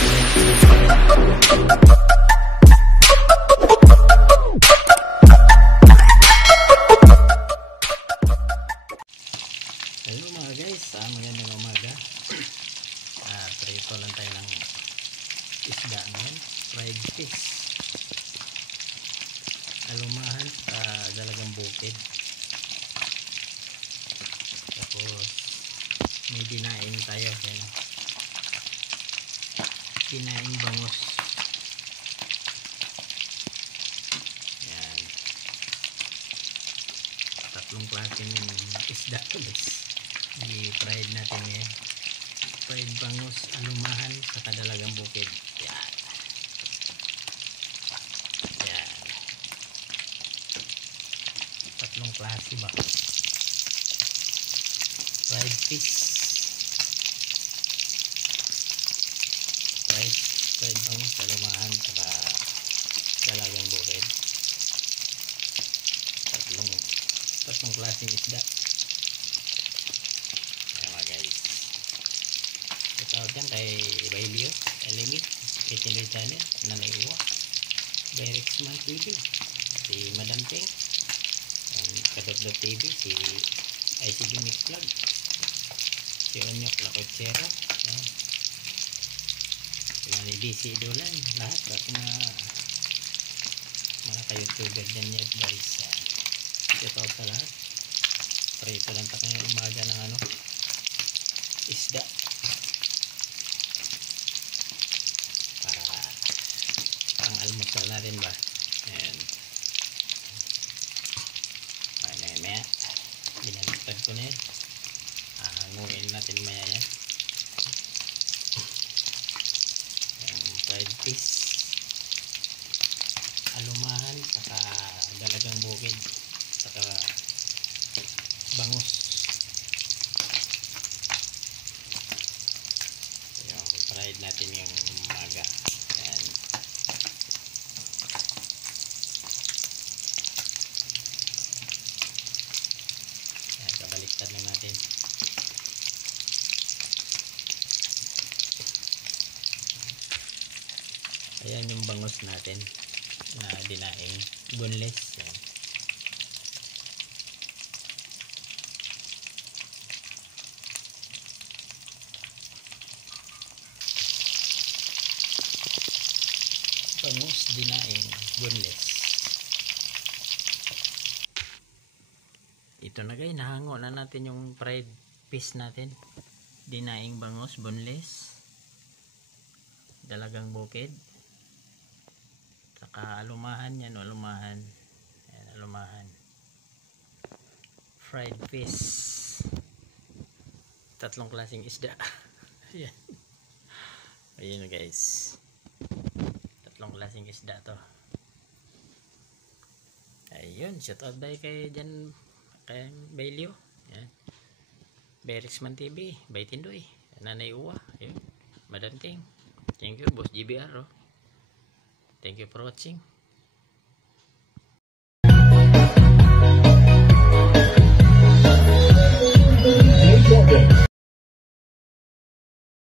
Hello mga guys, magandang umaga. Prito lang tayo ng isda ngayon, fried fish, alumahan sa dalagang bukid. Tapos may dinain tayo, yan. Dinaing bangus. Yan, tatlong klaseng isda guys. I-fried natin yan. Fried bangus, alumahan, sa dalagang bukid. Yan. Yan. Tatlong klase ba? Fried fish. Fried bangus, alumahan, sa dalagang bukid. Tatlong klaseng isda. Shoutout dyan kay Bailio, Elimi, kay Tindoy Channel, Nanay Uwa, Berexman TV, si Madam Ting, Kadot TV, si ICB Mix Vlog, si Onyok Lakotsero, si Manny DC Idolan, lahat mga ka-youtuber dyan yun guys. Shoutout sa lahat. Prito lang tayo umaga ng isda. Almusal natin ba? Ayan. Maya binaliktad ko na yan. Hanguin natin maya yan. Ayan, fried fish, alumahan, saka dalagang bukid, saka bangus. Ayan, fried natin yung maga. Ayan. Baliktad lang natin. Ayan yung bangus natin na dinaing boneless. Ayan. Bangus dinaing boneless. Ito na guys, nahango na natin yung fried fish natin. Dinaing bangus, boneless, dalagang bukid, saka alumahan yan, alumahan. Ayan, alumahan. Fried fish. Tatlong klaseng isda. Ayan. Ayan guys. Tatlong klaseng isda to. Ayun, shout out day kay dyan kay Bailio, yan. Berexman TV, by Tindoy, Nanay Uwa, yun. Madam Ting. Thank you, Boss GBR. Thank you for watching.